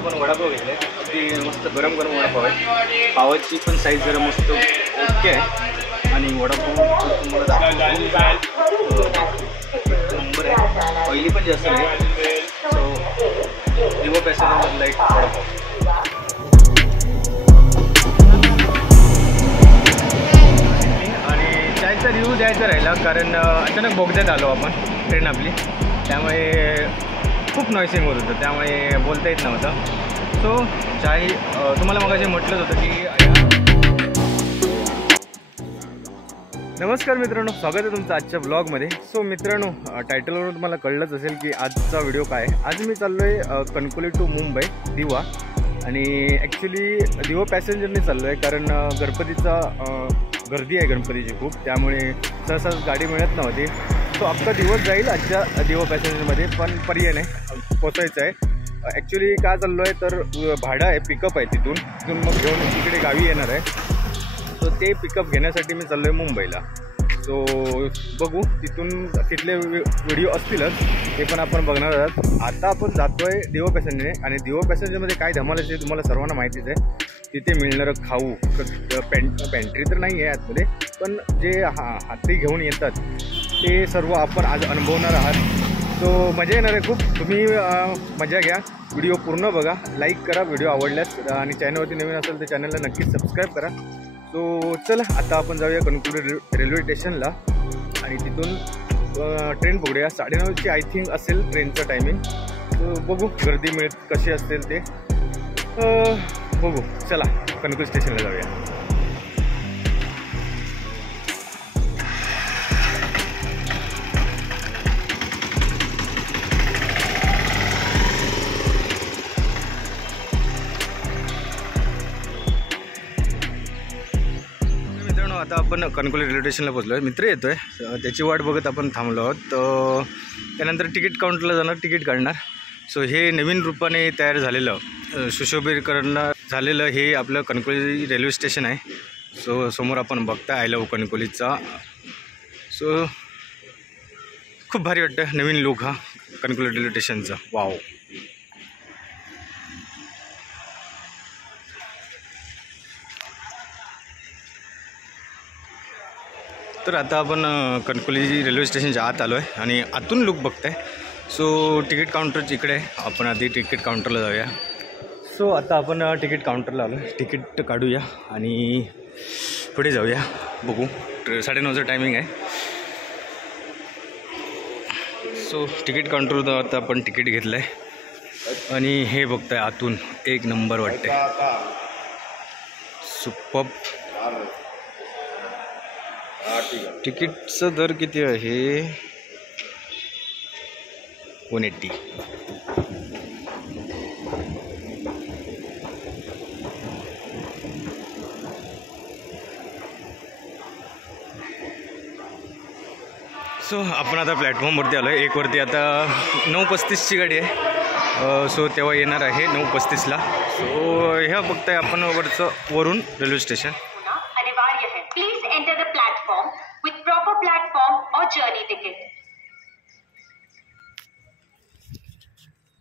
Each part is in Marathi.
आपण वडापाव घेतले, अगदी मस्त गरम गरम वडापाव आहे. पावाची पण साईज जरा मस्त ओके आहे आणि वडापाव तुम्हाला नंबर आहे. पहिली पण जास्त नाही. सो दिवो पॅसेंजरमधला एक वडापाव. आणि चायचा रिव्ह्यू द्यायचा राहिला कारण अचानक बोगद्यात आलो आपण ट्रेन आपली, त्यामुळे खूप नॉइसिंग होत होतं, त्यामुळे बोलता येत नव्हतं. सो चाय तुम्हाला मगाशी म्हटलंच होतं की. नमस्कार मित्रांनो, स्वागत आहे तुमचं आजच्या ब्लॉगमध्ये. सो मित्रांनो, टायटलवरून तुम्हाला कळलंच असेल की आजचा व्हिडिओ काय आहे. आज मी चाललो आहे कणकोली टू मुंबई दिवा, आणि ॲक्च्युली दिवा पॅसेंजरने चाललो आहे कारण गणपतीचा गर्दी आहे गणपतीची खूप, त्यामुळे सहसा गाडी मिळत नव्हती. सो अख्खा दिवस जाईल आजच्या दिवा पॅसेंजरमध्ये, पण पर्याय नाही, पोचायचं आहे. ॲक्च्युली का चाललो आहे तर भाडं आहे, पिकअप आहे तिथून मग घेऊन तिकडे गावी येणार आहे. सो ते पिकअप घेण्यासाठी मी चाललो आहे मुंबईला. सो बघू, तिथले व्हिडिओ असतीलच, ते पण आपण बघणार आहोत. आता आपण जातो आहे दिवा पॅसेंजरने, आणि दिवा पॅसेंजरमध्ये काय धमाल असते तुम्हाला सर्वांना माहितीच आहे. तिथे मिळणारं खाऊ, पेंट्री तर नाही आहे आतमध्ये, पण जे हाती घेऊन येतात ते सर्व आपण आज अनुभवणार आहात. सो मजा येणार आहे खूप. तुम्ही मजा घ्या, व्हिडिओ पूर्ण बघा, लाईक करा व्हिडिओ आवडल्यास, आणि चॅनलवरती नवीन असेल तर चॅनलला नक्कीच सबस्क्राईब करा. सो चला आता आपण जाऊया कणकोली रेल्वे स्टेशनला, आणि तिथून ट्रेन पकडूया. 9:30ची आय थिंक असेल ट्रेनचं टायमिंग. सो बघू गर्दी कशी असेल ते बघू. चला कणकोली स्टेशनला जाऊया. आता आपण कणकोली रेल्वे स्टेशनला पोहोचलो आहे. मित्र येतो आहे, त्याची वाट बघत आपण थांबलो आहोत. त्यानंतर तिकीट काउंटरला जाणार, तिकीट काढणार. सो हे नवीन रूपाने तयार झालेलं, सुशोभीकरण झालेलं हे आपलं कणकोली रेल्वे स्टेशन आहे. सो समोर आपण बघताय आय लव्ह कणकोलीचा. सो खूप भारी वाटतं, नवीन लुक हा कणकोली रेल्वे स्टेशनचा. वाव. तर आता आपण कणकोली रेल्वे स्टेशनच्या आत आलो आहे, आणि आतून लुक बघताय. सो तिकीट काउंटर इकडे आहे, आपण आधी तिकीट काउंटरला जाऊया. सो आता आपण तिकीट काउंटरला आलो, तिकीट काढूया आणि पुढे जाऊया. बघू, 9:30चं टायमिंग आहे. सो तिकीट काउंटरवर आता आपण तिकीट घेतलं आहे, आणि हे बघताय आतून एक नंबर वाटते, सुपर्ब. तिकीटचं दर किती आहे? 180. सो आपण आता प्लॅटफॉर्मवरती आलो आहे. 1 वरती आता 9:35ची गाडी आहे. सो तेव्हा येणार आहे 9:35ला. सो ह्या बघताय आपण वरून रेल्वे स्टेशन.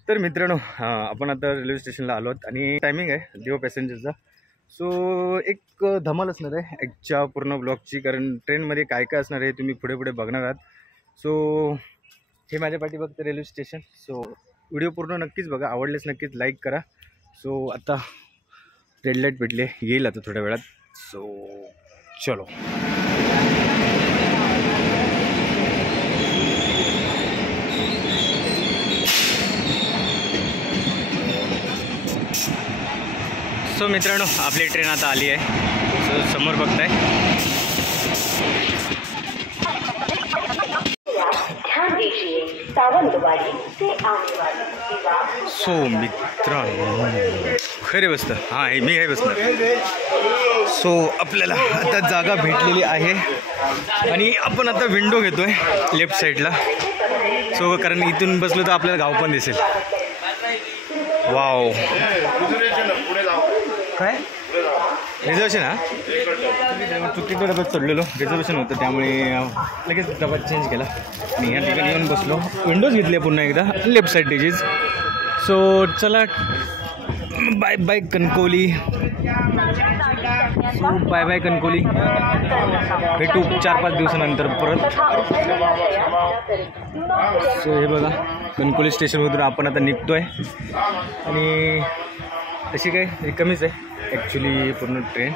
तर मित्रांनो, आपण आता रेल्वे स्टेशनला आलो आहोत, आणि टायमिंग आहे दिवा पॅसेंजरचा. सो एक धमाल असणार आहे एकच्या पूर्ण ब्लॉगची, कारण ट्रेनमध्ये काय काय असणार आहे तुम्ही पुढे पुढे बघणार आहात. सो हे माझ्या पाठी बघतं रेल्वे स्टेशन. सो व्हिडिओ पूर्ण नक्कीच बघा, आवडलेच नक्कीच लाईक करा. सो आता रेड लाईट भेटले, येईल आता थोड्या वेळात. सो चलो. सो मित्रांनो, आपली ट्रेन आता आली आहे. सो समोर बघताय. सो मित्रांनो, खरे बसतं. हां, हे मी आहे बसणार. सो आपल्याला आता जागा भेटलेली आहे, आणि आपण आता विंडो घेतो आहे लेफ्ट साईडला. सो कारण इथून बसलो तर आपल्याला गाव पण दिसेल. वाव. काय रिझर्वेशन? चुकीच्या डब्यात चढलेलो, रिझर्वेशन होतं, त्यामुळे लगेच डबा चेंज केला आणि या ठिकाणी येऊन बसलो. विंडोज घेतली पुन्हा एकदा लेफ्ट साईड डिजीज. सो चला bye bye Kankavli. So bye bye Kankavli, भेटू 4-5 दिवसानंतर परत. सो हे बघा कणकवली स्टेशनमधून आपण आता निघतोय आणि तशी काय रिकामीच आहे ॲक्च्युली पूर्ण ट्रेन.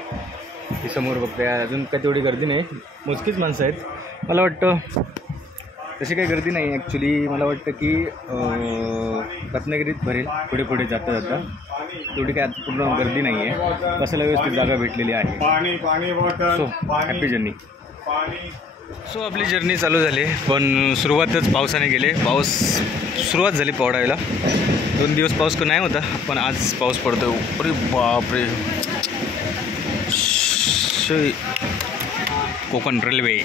ही समोर बघताय, अजून काय तेवढी गर्दी नाही, मोजकीच माणसं आहेत. मला वाटतं तशी काही गर्दी नाही ॲक्च्युली. मला वाटतं की रत्नागिरीत भरेल पुढे पुढे जाता जाता. तेवढी काय पूर्ण गर्दी नाही आहे, बसायला व्यवस्थित जागा भेटलेली आहे. So happy journey. सो आपली जर्नी चालू झाली, पण सुरुवातच पावसाने गेले. सुरुवात झाली पडायला. 2 दिवस पाऊस नाही होता, पण आज पाऊस पडतो. अरे बापरे, कोकण रेल्वे.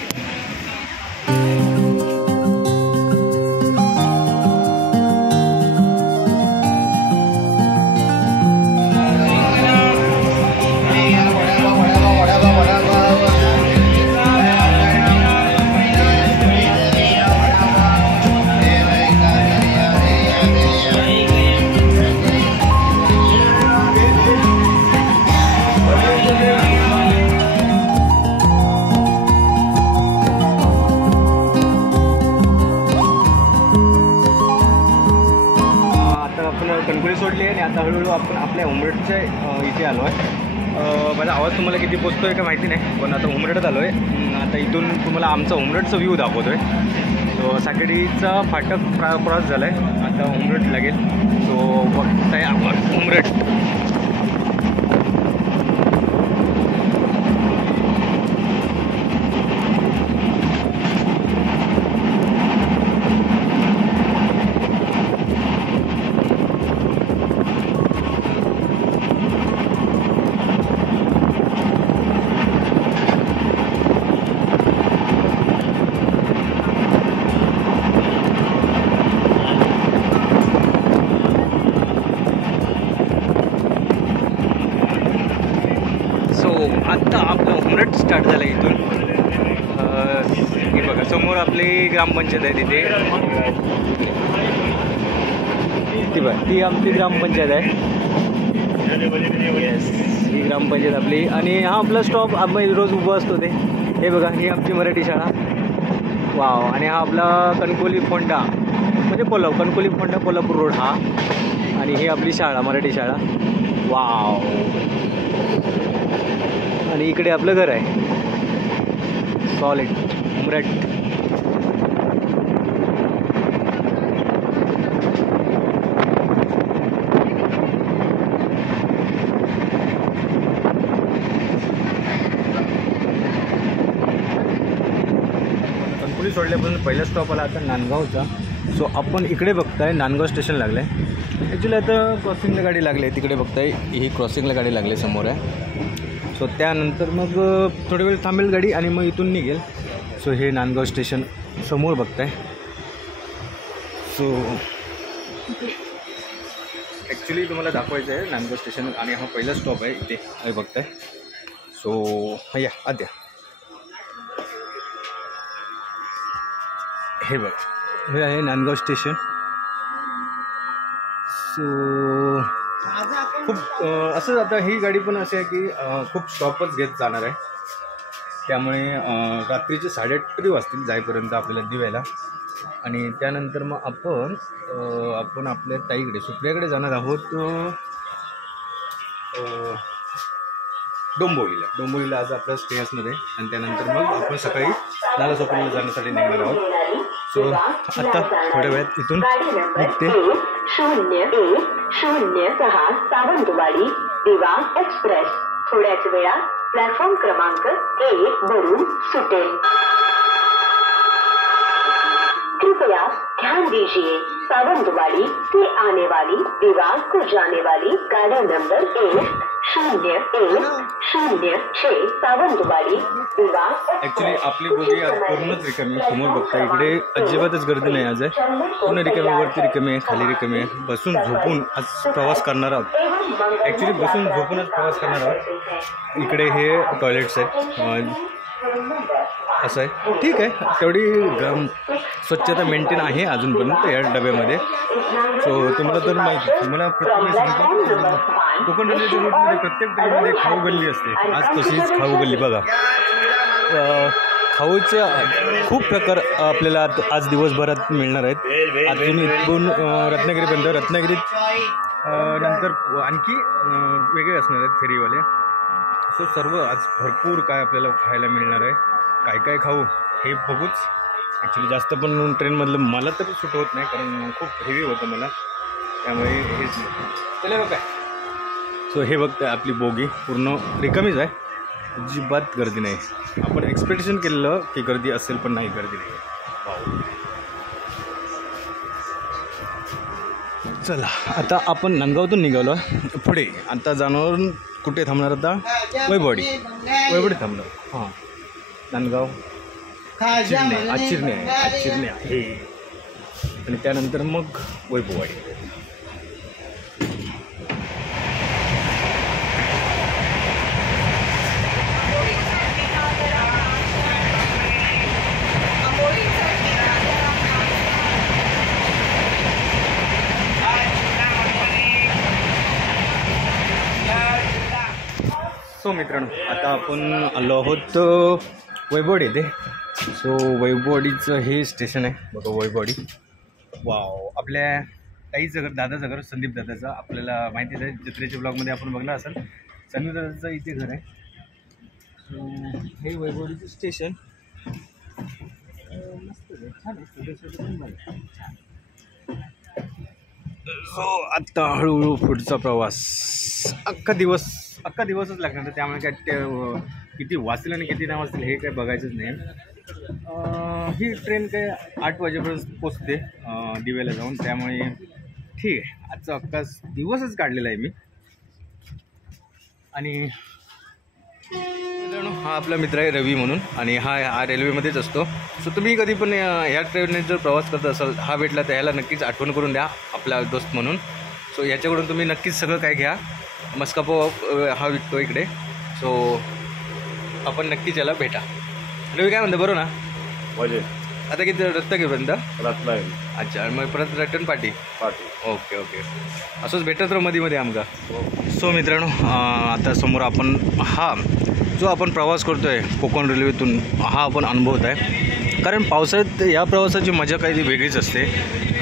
कणकवली सोडली आहे आणि आता हळूहळू आपण आपल्या उमरेडच्या इथे आलो आहे. माझा आवाज तुम्हाला किती पोचतो आहे का माहिती नाही, पण आता उमरेडत आलो आहे. आता इथून तुम्हाला आमचा उमरेडचा व्ह्यू दाखवतो आहे. सो साकेडीचा फाटक क्रॉस झाला आहे, आता उमरेड लागेल. सो बघताय आपण उमरेड. आत्ता आपलं उमरेड स्टार्ट झालं इथून. हे बघा समोर आपली ग्रामपंचायत आहे तिथे. ती बघा ती आमची ग्रामपंचायत आहे. ही ग्रामपंचायत आपली. आणि हा आपला स्टॉप आम्ही रोज उभं असतो ते. हे बघा ही आमची मराठी शाळा. वाव. आणि हा आपला कणकवली फोंडा म्हणजे कणकवली फोंडा कोल्हापूर रोड हा. आणि ही आपली शाळा मराठी शाळा. वाव. आणि इकडे आपलं घर आहे सॉलिड उमरेड. कणकवली सोडल्यापासून पहिला स्टॉप आला आता नांदगावचा. सो आपण इकडे बघताय नांदगाव स्टेशन लागलं आहे. ॲक्च्युली आता क्रॉसिंगला गाडी लागली आहे तिकडे बघताय. ही क्रॉसिंगला गाडी लागली समोर आहे. सो त्यानंतर मग थोडा वेळ थांबेल गाडी आणि मग इथून निघेल. सो हे नांदगाव स्टेशन समोर बघताय. सो ॲक्च्युली तुम्हाला दाखवायचं आहे नांदगाव स्टेशन आणि हा पहिला स्टॉप आहे इथे हे बघताय. सो या आद्या हे बघ हे आहे नांदगाव स्टेशन. सो खूप असं आता ही गाडी पण अशी आहे की खूप स्टॉपच घेत जाणार आहे. त्यामुळे रात्रीचे 8:30 वाजतील जाईपर्यंत आपल्याला दिव्याला. आणि त्यानंतर मग आपण आपल्या ताईकडे सुप्रियाकडे जाणार आहोत डोंबिवलीला आज आपल्या स्टे असणार आहे. आणि त्यानंतर मग आपण सकाळी नालासोपाऱ्याला जाण्यासाठी निघणार आहोत. सो आता थोड्या वेळात इथून निघते. 01006 सावंतवाडी दिवा एक्सप्रेस थोड्याच वेळात प्लॅटफॉर्म क्रमांक 1 वरून सुटेल. कृपया ध्यान दीजिए सावंतवाड़ी से आने वाली दीवार को जाने वाली गाड़ी नंबर 1006 सावंतवाड़ी दीवार. ॲक्च्युली आपली बोगी आज पूर्णच रिकामी आहे. समोर बघता इकडे अजिबातच गर्दी नाही आज आहे. पूर्ण रिकामी, वरती रिकामी आहे, खाली रिकामी आहे. बसून झोपून आज प्रवास करणार आहोत. ॲक्च्युली बसून झोपूनच प्रवास करणार आहोत. इकडे हे टॉयलेट्स आहेत. असं आहे. ठीक आहे, तेवढी स्वच्छता मेंटेन आहे अजूनपर्यंत या डब्यामध्ये. सो तुम्हाला तर माहिती, मला प्रत्येक सांगतो कोकण रेल्वेच्या रूटमध्ये प्रत्येक ट्रेनमध्ये खाऊ गल्ली असते. आज तशीच खाऊ गल्ली बघा. खाऊच्या खूप प्रकार आपल्याला आज दिवसभरात मिळणार आहेत. अजून इथून रत्नागिरीपर्यंत, रत्नागिरीत नंतर आणखी वेगळे असणार आहेत फेरीवाले. सो सर्व आज भरपूर काय आपल्याला खायला मिळणार आहे. काय काय खाऊ हे बघूच. ॲक्च्युली जास्त पण ट्रेनमधलं मला तर सूट होत नाही, कारण खूप हेवी होतं मला, त्यामुळे हेच चला बघा. सो हे बघतं आपली बोगी पूर्ण रिकामीच आहे, अजिबात गर्दी नाही. आपण एक्सपेक्टेशन केलेलं की गर्दी असेल, पण नाही, गर्दी नाही. चला आता आपण नांदगावतून निघालो पुढे. आता जाणार कुठे थांबणार? आता वैभववाडी थांबणार. हां, नांदगाव चिरणे आहे आणि त्यानंतर मग वैभववाडी. सो मित्रांनो, आता आपण आलो आहोत वैभववाडी येथे. सो वैभववाडीचं हे स्टेशन आहे बघा, वैभववाडी. वाव, आपल्या ताईचं घर, दादाचं घर, संदीप दादाचं, आपल्याला माहितीच आहे, जत्रेच्या ब्लॉगमध्ये आपण बघला असेल. संदीप दादाचं इथे घर आहे. सो हे वैभववाडीचं स्टेशन मस्त आहे, छान आहे. सो आत्ता हळूहळू पुढचा प्रवास. अख्खा दिवसच लागणार, त्यामुळे काय किती वाचलं आणि किती नाही वाचलं हे काय बघायचंच नाही. ही ट्रेन काय 8 वाजेपर्यंत पोचते दिव्याला जाऊन, त्यामुळे ठीक आहे. आजचा अख्खा दिवसच काढलेला आहे मी. आणि हा आपला मित्र आहे रवी म्हणून, आणि हा रेल्वेमध्येच असतो. सो तुम्ही कधी पण ह्या ट्रेनने जर प्रवास करत असाल, हा भेटला तर ह्याला नक्कीच आठवण करून द्या आपला दोस्त म्हणून. सो याच्याकडून तुम्ही नक्कीच सगळं काय घ्या. मस्कापो हा विकतो इकडे. सो आपण नक्कीच याला भेटा. रवी काय म्हणतो, बरोबर ना? म्हणजे आता किती रत्नागिरीपर्यंत? रत्नागिरी. अच्छा, मग परत रिटर्न पार्टी. ओके. असंच भेटत राहू मध्ये आमका. सो मित्रांनो, आता समोर आपण हा जो आपण प्रवास करतो आहे कोकण रेल्वेतून, हा आपण अनुभवत आहे. कारण पावसाळ्यात या प्रवासाची मजा काही वेगळीच असते.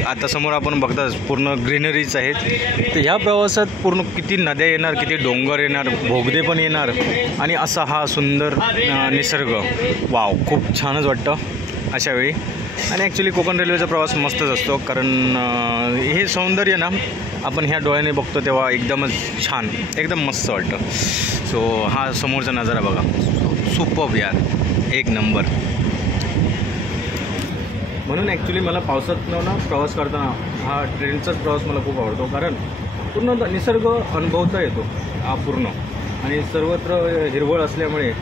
आता समोर आपण बघताच पूर्ण ग्रीनरीज आहेत. तर ह्या प्रवासात पूर्ण किती नद्या येणार, किती डोंगर येणार, भोगदे पण येणार, आणि असा हा सुंदर निसर्ग. वाव, खूप छानच वाटतं अशा वेळी. आणि ॲक्च्युली कोकण रेल्वेचा प्रवास मस्तच असतो, कारण हे सौंदर्य ना आपण ह्या डोळ्याने बघतो तेव्हा एकदमच छान, एकदम मस्त वाटतं. सो हा समोरचा नजारा बघा, सुपर्ब यार, एक नंबर. म्हणून ॲक्च्युली मला पावसातनं ना प्रवास करताना हा ट्रेनचाच प्रवास मला खूप आवडतो, कारण पूर्ण निसर्ग अनुभवता येतो हा पूर्ण, आणि सर्वत्र हिरवळ असल्यामुळे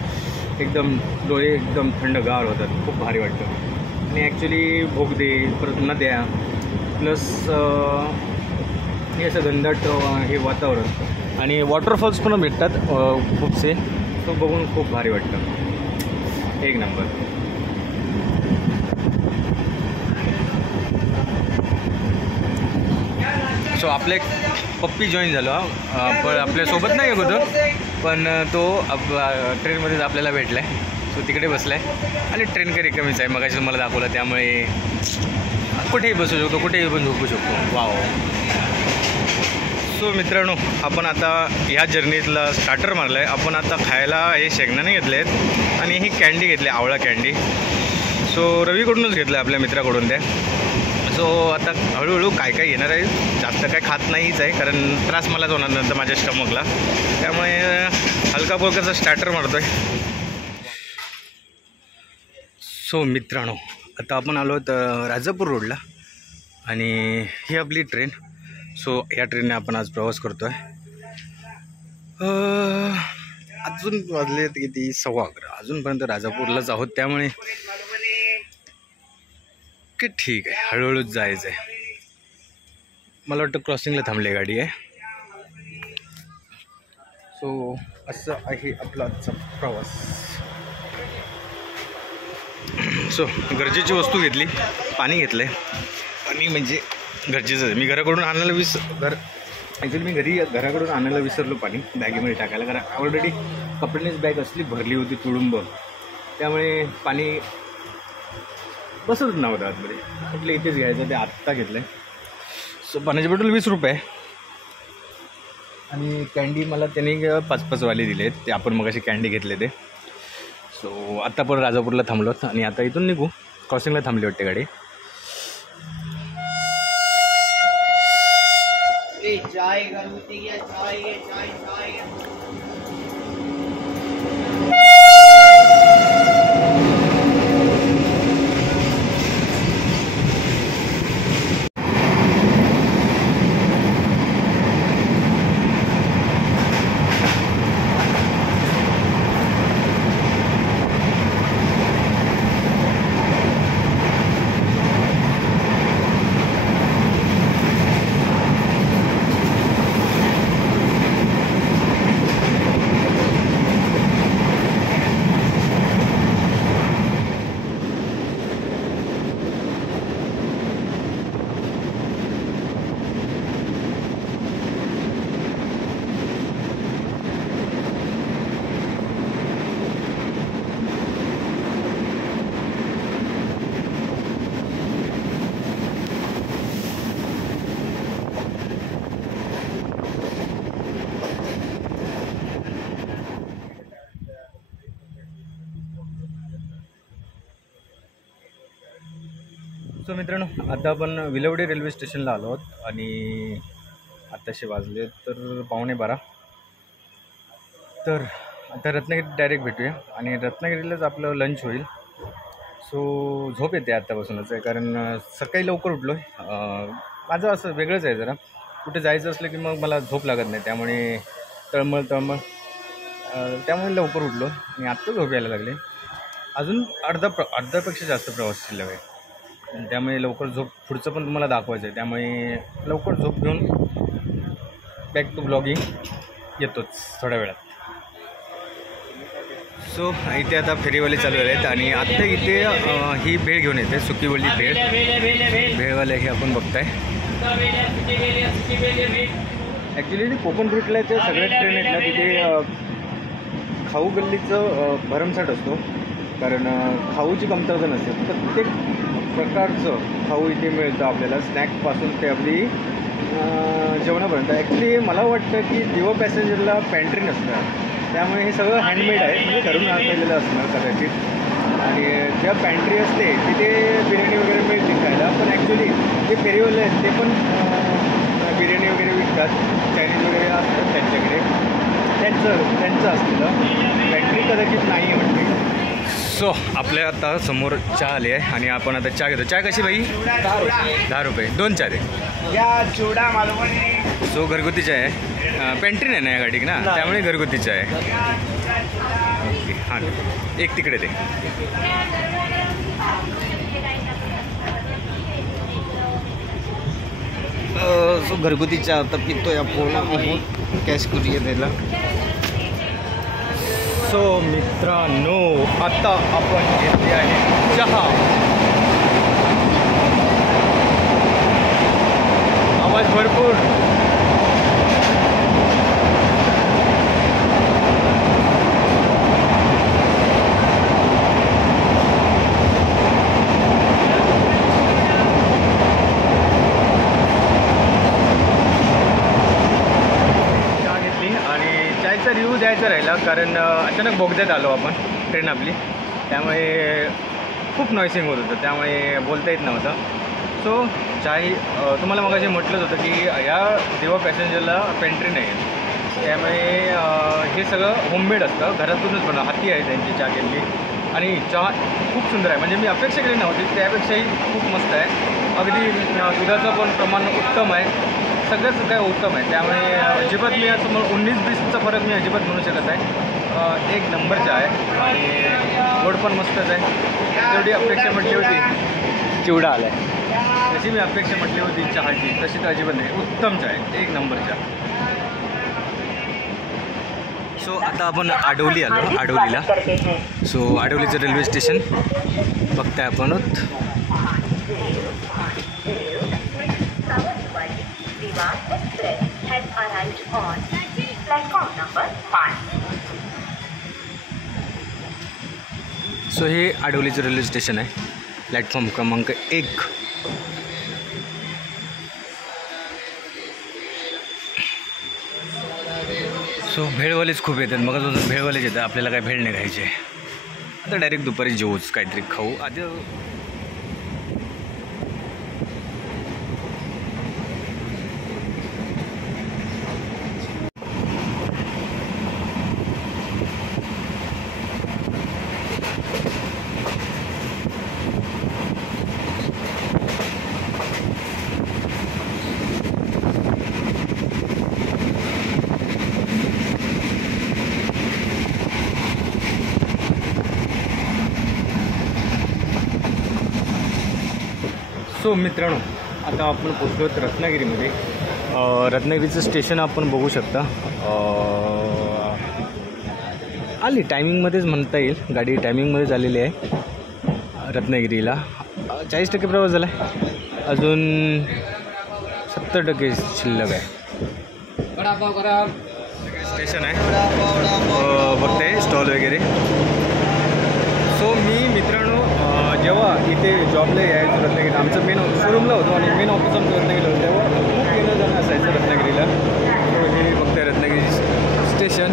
एकदम डोळे एकदम थंडगार होतात, खूप भारी वाटतं. आणि ॲक्च्युली भोगदे, परत नद्या, प्लस हे असं घनदाट हे वातावरण, आणि वॉटरफॉल्स पण भेटतात खूपसे. तो बघून खूप भारी वाटतं, एक नंबर. सो आपले पप्पी जॉईन झालो, पण आपल्यासोबत नाही होतं, पण तो ट्रेनमध्येच आपल्याला भेटला आहे. सो तिकडे बसला आहे, आणि ट्रेन काही रिकामीच आहे, मगाशी मला दाखवलं, त्यामुळे कुठेही बसू शकतो, कुठेही पण झोपू शकतो. वाव. सो मित्रांनो, आपण आता ह्या जर्नीतला स्टार्टर मारला आहे. आपण आता खायला हे शेंगदाणे घेतले आहेत, आणि ही कँडी घेतली, आवळा कँडी. सो रवीकडूनच घेतलं आहे, आपल्या मित्राकडून त्या. सो आता हळूहळू काय काय येणार आहे, जास्त काय खात नाहीच आहे, कारण त्रास मलाच होणार नंतर माझ्या स्टमकला, त्यामुळे हलका फुलकाचा स्टार्टर मारतो आहे. सो मित्रांनो, आता आपण आलो आहोत राजापूर रोडला, आणि ही आपली ट्रेन. सो या ट्रेनने आपण आज प्रवास करतो आहे. अजून वाजले किती, 11:15. अजूनपर्यंत राजापूरलाच आहोत, त्यामुळे की ठीक आहे, हळूहळूच जायचं आहे. मला वाटतं क्रॉसिंगला थांबली गाडी आहे. सो असं आहे आपला आजचा प्रवास. सो गरजेची वस्तू घेतली, पाणी घेतलं आहे आणि म्हणजे गरजेचं आहे. मी घराकडून आणायला ॲक्च्युली मी घराकडून आणायला विसरलो पाणी बॅगेमध्ये टाकायला, कारण ऑलरेडी कपड्यानेच बॅग असली भरली होती तुडुंब, त्यामुळे पाणी बसतच नव्हतं आतमध्ये. म्हटलं इथेच घ्यायचं, ते आत्ता घेतलं आहे. सो पाण्याची बॉटल 20 रुपये आणि कॅन्डी मला त्यांनी 5-5 वाले दिले आहेत, ते आपण मग असे कॅन्डी घेतले ते. सो आत्ता पण राजापूरला थांबलो आणि आता इथून निघू. क्रॉसिंगला थांबली वाटते गाडी. सो मित्रांनो, आता आपण विलवडे रेल्वे स्टेशनला आलो आहोत आणि आत्ताशे वाजले तर 11:15. तर आता रत्नागिरीत डायरेक्ट भेटूया आणि रत्नागिरीलाच आपलं लंच होईल. सो झोप येते आत्तापासूनच आहे, कारण सकाळी लवकर उठलो आहे. माझं असं वेगळंच आहे जरा, कुठे जायचं असलं की मग मला झोप लागत नाही, त्यामुळे तळमळ त्यामुळे लवकर उठलो आणि आत्ता झोप यायला लागले. अजून अर्धापेक्षा जास्त प्रवास शिल्लक आहे, त्यामुळे लवकर झोप पुढचं पण तुम्हाला दाखवायचं आहे, त्यामुळे लवकर झोप घेऊन बॅक टू ब्लॉगिंग येतोच थोड्या वेळात. सो इथे आता फेरीवाले चालू आहेत आणि आत्ता इथे ही भेळ घेऊन येते, सुकीवली भेळवाले हे आपण बघताय. ॲक्च्युली कोकण रूटला ते सगळ्यात ट्रेन आहेत ना, तिथे खाऊ गल्लीचं भरमसाठ असतो, कारण खाऊची कमतरता नसते. प्रत्येक प्रकारचं खाऊ इथे मिळतं आपल्याला, स्नॅकपासून ते आपली जेवणापर्यंत. ॲक्च्युली मला वाटतं की दिवा पॅसेंजरला पॅन्ट्री नसतं, त्यामुळे हे सगळं हँडमेड आहे, म्हणजे घरून आणलेलं असणार कदाचित. आणि ज्या पॅन्ट्री असते तिथे बिर्याणी वगैरे मिळते खायला, पण ॲक्च्युली जे फेरीवाले आहेत ते पण बिर्याणी वगैरे विकतात, चायनीज वगैरे असतात त्यांच्याकडे, त्यांचं असलेलं पॅन्ट्री कदाचित नाही आहे वाटते. सो आपल्या आता समोर चहा आली आहे आणि आपण आता चहा घेतो. चहा कशी भाई? 10 रुपये 2 चहा दे. चुडा मालवणी. सो घरगुती चहा आहे, पेंट्री नाही ना या गाडीक ना, त्यामुळे घरगुती चहा आहे. ओके हां, एक तिकडे दे. सो घरगुती चहा आता पितोय आपण, कॅश करूया त्याला. सो मित्रांनो, आता आपण घेतली आहे चहा. आवाज भरपूर. रिव्ह्यू द्यायचा राहिला, कारण अचानक बोगद्यात आलो आपण, ट्रेन आपली, त्यामुळे खूप नॉइसिंग होत होतं, त्यामुळे बोलता येत नव्हतं. सो चाय तुम्हाला मगाशी म्हटलंच होतं की या दिवा पॅसेंजरला पेंट्री नाही आहे, त्यामुळे हे सगळं होममेड असतं, घरातूनच बनवलं. हाती आहे त्यांची चहा केली आणि चहा खूप सुंदर आहे, म्हणजे मी अपेक्षा केली नव्हती, त्यापेक्षाही खूप मस्त आहे. अगदी दुधाचं पण प्रमाण उत्तम आहे, सगळंच काय उत्तम आहे, त्यामुळे अजिबात मी असं 19-20चा फरक मी अजिबात म्हणू शकत आहे. एक नंबर चहा आहे आणि गोड पण मस्तच आहे. जेवढी अपेक्षा म्हटली होती, चिवडा आला आहे, जशी मी अपेक्षा म्हटली होती चहाची, तशी तर अजिबात नाही. उत्तम चहा आहे, एक नंबर चहा. सो आता आपण आडवली आलो, आडवलीला. सो आडवलीचं रेल्वे स्टेशन बघताय आपण. सो हे आडवलीचं रेल्वे स्टेशन आहे, प्लॅटफॉर्म क्रमांक 1. सो भेळवालेच खूप येतात. मग अजून भेळवालेच येतात. आपल्याला काय भेळ नाही खायची आहे. आता डायरेक्ट दुपारी जेवूच, काहीतरी खाऊ आधी. सो मित्रांनो, आता आपण पोचलो रत्नागिरीमध्ये. रत्नागिरीचं स्टेशन आपण बघू शकता. आली टायमिंगमध्येच म्हणता येईल, गाडी टायमिंगमध्येच आलेली आहे रत्नागिरीला. 40% प्रवास झाला आहे, अजून 70% शिल्लक आहे. स्टेशन आहे, बघते स्टॉल वगैरे. सो मी मित्रांनो जेव्हा इथे जॉबला यायचो रत्नागिरी, आमचं मेन शोरूमला होतो आणि मेन ऑफिस आमचं रत्नागिरीला होतं, तेव्हा खूप येणं जाणं असायचं रत्नागिरीला. सो हे बघते रत्नागिरी स्टेशन.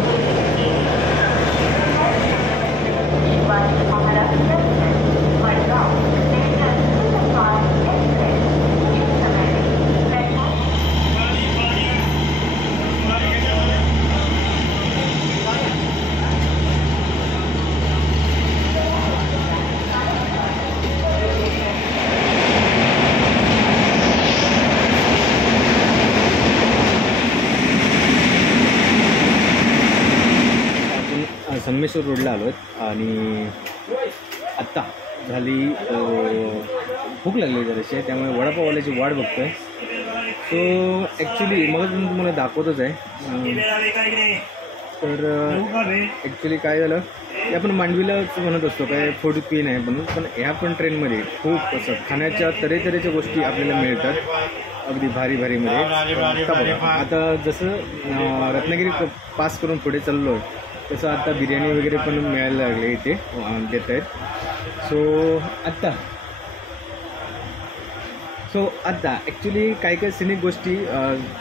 संगमेश्वर रोडला आलो आहेत आणि आत्ता झाली भूक लागली जराशी, त्यामुळे वडापाववाल्याची वाट बघतोय. सो ॲक्च्युली मला तुम्हाला दाखवतच आहे. तर ॲक्च्युली काय झालं की आपण मांडवीलाच म्हणत असतो काय फूड क्वीन आहे म्हणून, पण ह्या पण ट्रेनमध्ये खूप असं खाण्याच्या तऱ्हेतऱ्हेच्या गोष्टी आपल्याला मिळतात, अगदी भारी भारीमध्ये. आता जसं रत्नागिरी पास करून पुढे चाललो तसं आता बिर्याणी वगैरे पण मिळायला लागले इथे देत आहेत. सो आता ॲक्च्युली काही काही सिनिक गोष्टी,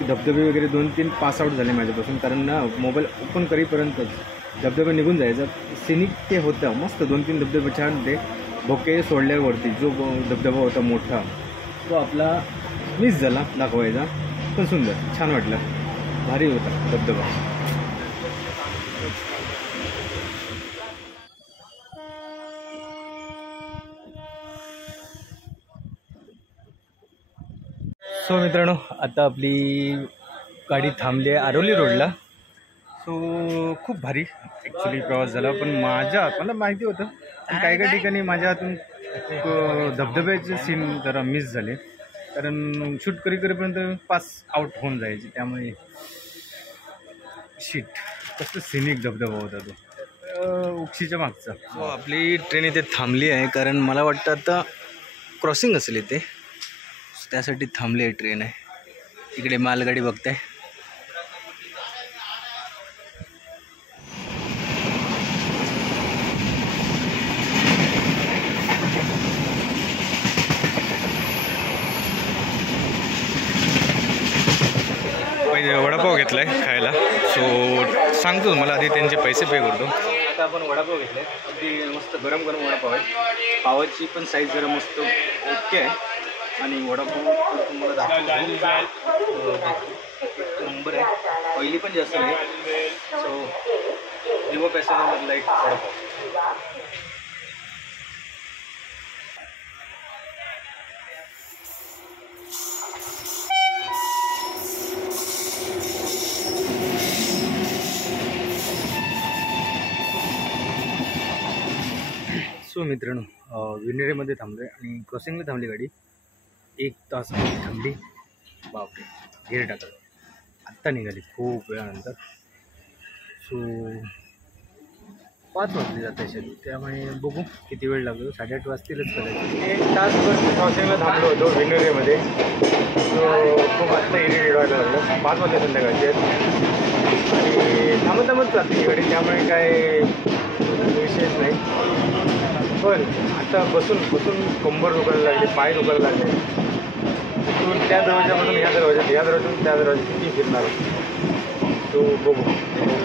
धबधबे वगैरे 2-3 पास आउट झाले माझ्यापासून, कारण ना मोबाईल ओपन करीपर्यंतच धबधबे निघून जायचं. सिनिक ते होतं मस्त, 2-3 धबधबे छान होते. भोके सोडल्यावरती जो धबधबा होता मोठा, तो आपला मिस झाला दाखवायचा, पण सुंदर छान वाटलं, भारी होता धबधबा. सो मित्रांनो, आता आपली गाडी थांबली आहे आरोली रोडला. सो खूप भारी ॲक्च्युली प्रवास झाला, पण मला माहिती होतं, पण काही काही ठिकाणी माझ्या हातून धबधब्याचे सीन जरा मिस झाले, कारण शूट करीपर्यंत पास आउट होऊन जायचे, त्यामुळे शीट कसं सिनिक धबधबा होता तो उक्षीच्या मागचा. सो आपली ट्रेन इथे थांबली आहे, कारण मला वाटतं आता क्रॉसिंग असेल इथे, त्यासाठी थांबली आहे ट्रेन आहे. इकडे मालगाडी बघताय. वडापाव घेतलाय खायला. सो सांगतो मला आधी त्यांचे पैसे पे करतो. आता आपण वडापाव घेतलाय, अगदी मस्त गरम गरम वडापाव आहे. पावाची पण साईज जरा मस्त ओके आहे, आणि वडापाव तुम्हाला दाखवतो नंबर आहे, ऑइली पण जास्त नाही. सो दिवा पॅसेंजरमधला एक वडापाव. सो मित्रांनो, विनेरेमध्ये थांबलो आहे आणि क्रॉसिंगला थांबली गाडी. 1 तास थांबली. बापरे, गेअर टाकलं. आत्ता निघाली खूप वेळानंतर. सो 5 वाजले जात असेल, त्यामुळे बघू किती वेळ लागतो. 8:30 वाजतीलच करायचं. 1 तासभर क्रॉसिंगला थांबलो होतो विनरेमध्ये. सो खूप आत्ता इरिटेट व्हायला लागलं. 5 वाजले संध्याकाळचे आणि थांबत जाते ही गाडी, त्यामुळे काय विषयच नाही. पण आता बसून कंबर दुखायला लागली, पाय दुखायला लागले. तिथून त्या दरवाजापासून या दरवाजातून त्या दरवाजा किती फिरणार. तो बघू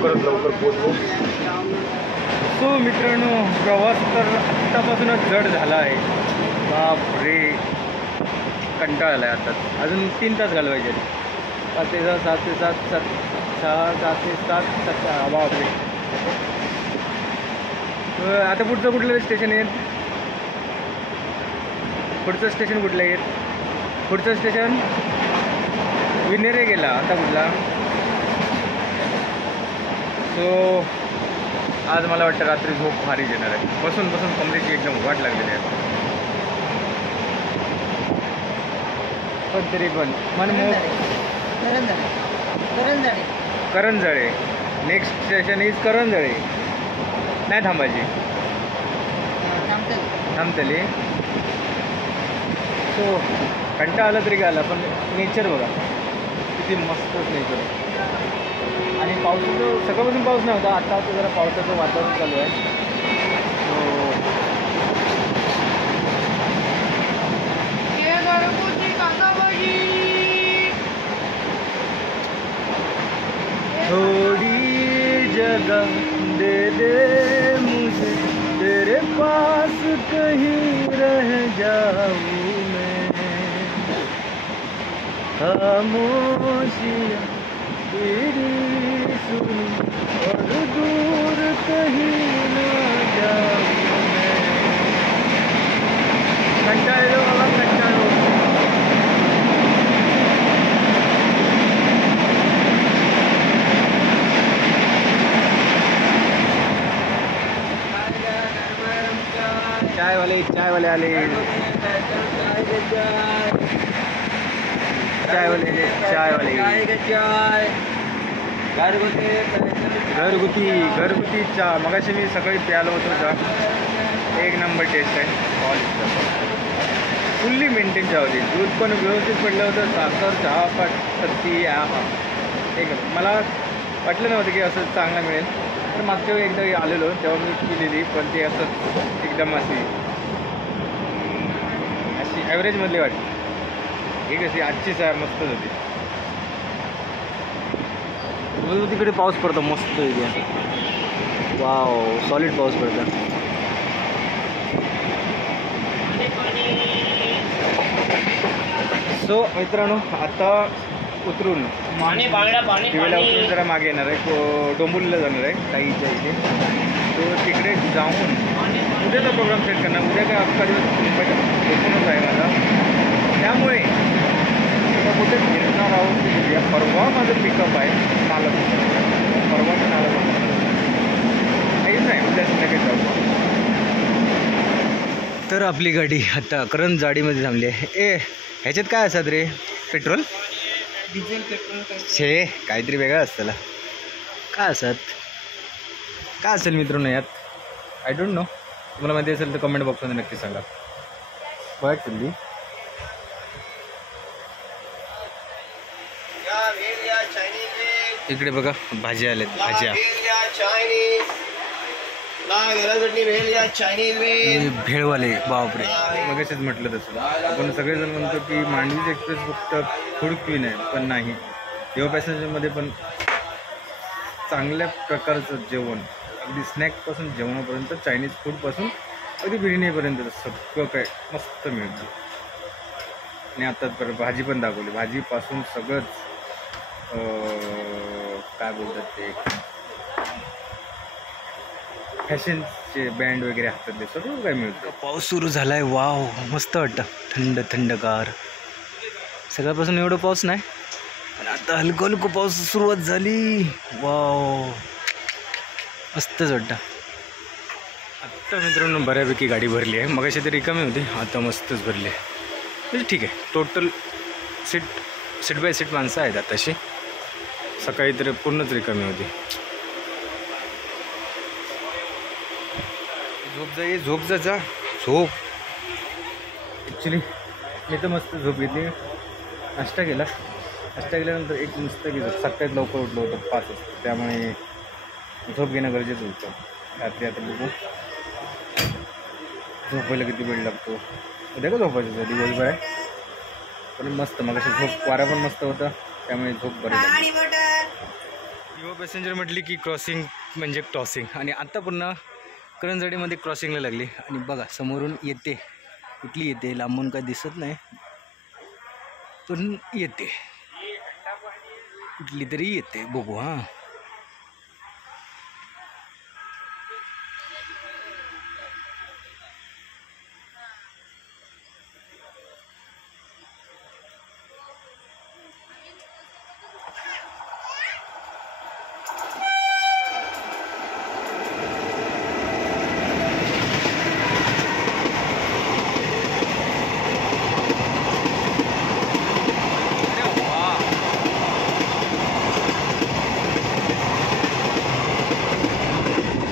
लवकर पोचू. सो मित्रांनो, प्रवास तर आत्तापासूनच जड झाला आहे. बापरे, कंटाळा आला आहे. आता अजून 3 तास घालवायचे. 5 ते 6, 7 ते 7, 6 ते 7, बापरे. आता पुढचं कुठलं स्टेशन येत? पुढचं स्टेशन कुठलं येत? पुढचं स्टेशन विनेरे गेला. आता कुठला? सो आज मला वाटतं रात्री झोप भारी येणार आहे. बसून कमरेची एकदम वाट लागलेली आहे. पण तरी पण Karanjale. Next station is Karanjale. नाही थांबायची, थांबतली. सो कंटाळा आला तरी काय आला, पण नेचर बघा किती मस्तच नेचर. आणि पावसाचं सकाळपासून पाऊस नव्हता, आता जरा पावसाचं वातावरण चालू आहे. थोड़ी जगह दे दे मुझे, तेरे पास कहीं रह जाऊं मैं. खामोशियाँ तेरी सुनी और दूर कहीं ना जाऊं मैं. कंटाळलो बाबा, कंटाळलो. चायवाले आले. घरगुती चहा. मगाशी मी सकाळी प्यालो होतो चहा. 1 नंबर टेस्ट आहे. फुल्ली मेंटेन चहा होती. दूध पण व्यवस्थित पडलं होतं. साखर, चहा पत्ती एक. मला वाटलं नव्हतं की असं चांगलं मिळेल. तर मागच्या वेळी एकदा आलेलो तेव्हा मी पिलेली, पण ते असं एकदम अशी ॲव्हरेजमधली वाटली. ही कशी आजची चहा मस्तच होती. तिकडे पाऊस पडतो मस्त इथे. वाव, सॉलिड पाऊस पडतो. सो मित्रांनो, आता उतरून दिवेला उतरून जरा मागे येणार आहे. डोंबिवलीला जाणार आहे ताईच्या इथे. तो तिकडे जाऊन उद्याचा प्रोग्राम सेट करणार. उद्या काय अख्खा दिवस मुंबईत एकूणच आहे माझा, त्यामुळे कुठे फिरणार आहोत ते बघूया. परवा माझं पिकअप आहे नाला. परवा मी नाला काहीच नाही, उद्या संध्याकाळी जाऊ. तर आपली गाडी आता करंजवाडीमध्ये थांबली आहे. ह्याच्यात काय असतात रे? पेट्रोल, डिझेल, पेट्रोल छे काहीतरी वेगळं असतं. काय असतात, काय असेल मित्रांनो यात? I don't know. तुम्हाला माहिती असेल तर कमेंट बॉक्समध्ये नक्की सांगा. बघ चालली इकडे बघा, भाज्या आल्यात. भाज्या भेळवाले. बापरे, मगाशीच म्हटलं तसं. आपण सगळेजण म्हणतो की मांडवीज एक्सप्रेस फक्त फूड क्वीन आहे, पण नाही. दिवा पॅसेंजरमध्ये पण चांगल्या प्रकारचं जेवण, अगदी स्नॅकपासून जेवणापर्यंत, चायनीज फूडपासून अगदी बिर्याणीपर्यंत सगळं काय मस्त मिळतं. आणि आताच भाजी पण दाखवली. भाजीपासून सगळंच काय बोलतात ते फॅशनचे बँड वगैरे असतात, ते सगळं काय मिळतं. पाऊस सुरू झाला आहे. वाव, मस्त वाटतं. थंड थंडगार. सकाळपासून एवढं पाऊस नाही, पण आता हलकं हलकं पाऊस सुरुवात झाली. वाव, मस्तच वाटतं. आत्ता मित्रांनो बऱ्यापैकी गाडी भरली आहे. मगाशी तरी रिकामी होती, आता मस्तच भरली आहे. म्हणजे ठीक आहे. टोटल सीट बाय सीट माणसं आहेत आताशी. सकाळी तर पूर्णच रिकामी होती. झोप जा झोप. ॲक्च्युली मी तर मस्त झोप घेतली. नाश्ता केल्यानंतर एक मस्त की सकाळी लवकर उठलो होतं 5 वाजता, त्यामुळे झोप घेणं गरजेचं होतं. रात्री आता बघू झोपायला किती वेळ लागतो. उद्या का झोपायचं दिवसभर आहे, पण मस्त मग अशी झोप, वारा पण मस्त होता, त्यामुळे झोप बरी लागली. दिवा पॅसेंजर म्हटली की क्रॉसिंग म्हणजे क्रॉसिंग, आणि आता पुन्हा करंजवाडीमध्ये क्रॉसिंगला लागली. आणि बघा समोरून येते, कुठली येते लांबून काय दिसत नाही, पण येते कुठली तरी येते. बघू हां.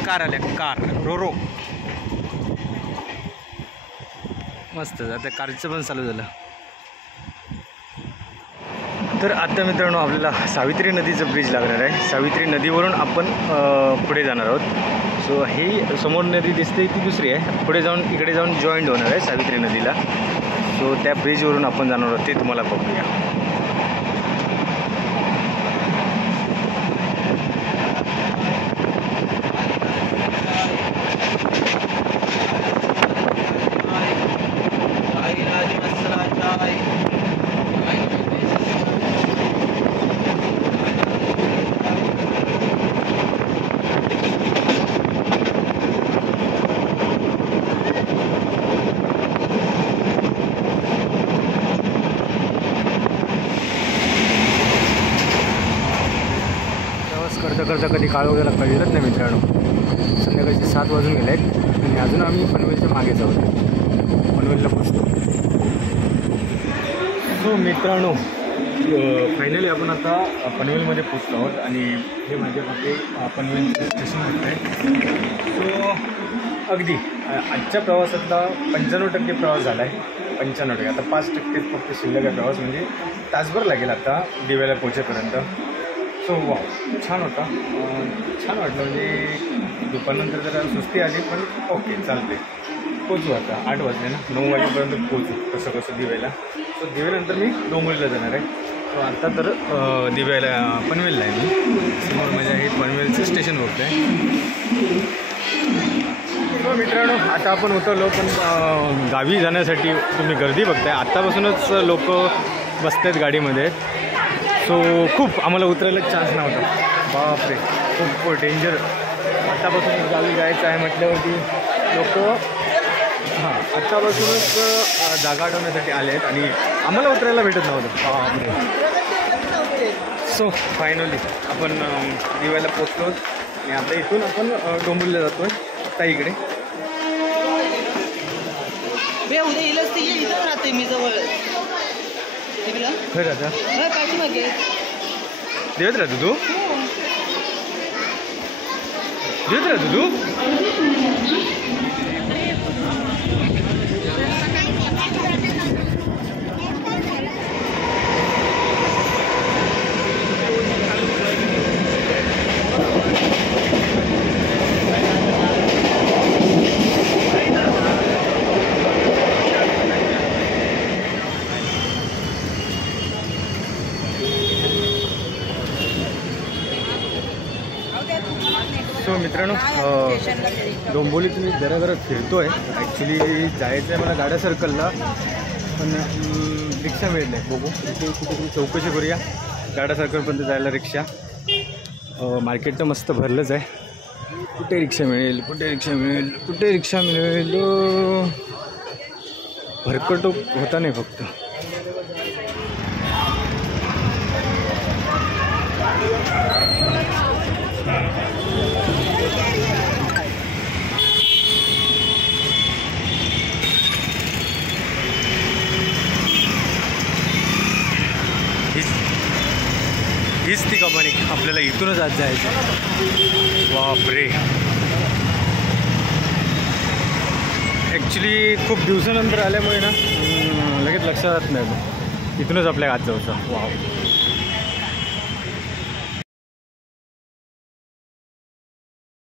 कार आल्या, कार रो मस्त. आता कारचं पण चालू झालं. तर आता मित्रांनो आपल्याला सावित्री नदीचं ब्रिज लागणार आहे. सावित्री नदीवरून आपण पुढे जाणार आहोत. सो ही समोर नदी दिसते ती दुसरी आहे, पुढे जाऊन इकडे जाऊन जॉईंट होणार आहे सावित्री नदीला. सो त्या ब्रिजवरून आपण जाणार आहोत, ते तुम्हाला बघूया. करता कधी काळ वगैरे कळलंच नाही मित्रांनो. संध्याकाळचे 7 वाजून गेले आहेत आणि अजून आम्ही पनवेलच्या मागेच आहोत. पनवेलला पोचतो. सो मित्रांनो फायनली आपण आता पनवेलमध्ये पोचलो आहोत आणि हे माझ्या मागे पनवेलचं स्टेशन होतं आहे. सो अगदी आजच्या प्रवासातला 95% प्रवास झाला आहे. 95%. आता 5% फक्त शिल्लक आहे प्रवास, म्हणजे तासभर लागेल आता दिव्याला पोहोचेपर्यंत. सो वा छान होता, छान वाटलं. म्हणजे दुपारनंतर जरा सुस्ती आली, पण ओके चालते. पोचू आता 8 वाजले ना, 9 वाजेपर्यंत पोचू कसं दिव्याला. सो दिव्यानंतर मी डोंबिवलीला जाणार आहे. सो आता तर दिव्याला पनवेलला आहे मी. समोर माझ्या हे पनवेलचं स्टेशन बघतो आहे. सो मित्रांनो आता आपण उतरलो, पण गावी जाण्यासाठी तुम्ही गर्दी बघताय. आत्तापासूनच लोक बसत आहेत गाडीमध्ये. सो खूप आम्हाला उतरायला चान्स नव्हता. बापरे खूप डेंजर. आत्तापासूनच गावी जायचं आहे म्हटल्यावरती लोक आत्तापासूनच जागा अडवण्यासाठी आले आहेत आणि आम्हाला उतरायला भेटत नव्हतं. बापरे. सो फायनली आपण दिव्याला पोचलो आणि आता इथून आपण डोंबिवलीला जातो आहे ताईकडे. खरं आता देत राहतो तू, देत राहतो तू. सो मित्रांनो डोंबिवलीत मी जरा फिरतो आहे. ॲक्च्युली जायचं आहे मला गाड्या सर्कलला, पण रिक्षा मिळत नाही. बघू इथे कुठेतरी चौकशी करूया गाड्या सर्कलपर्यंत जायला रिक्षा. मार्केट तर मस्त भरलंच आहे. कुठे रिक्षा मिळेल, कुठे रिक्षा मिळेल, कुठे रिक्षा मिळेल. भरकटो होता नाही फक्त. हीच ती कंपनी. आपल्याला इथूनच आज जायचं. बापरे ॲक्च्युली खूप दिवसानंतर आल्यामुळे ना लगेच लक्षात नाही. इथूनच आपल्या आज जाऊचं. वाव.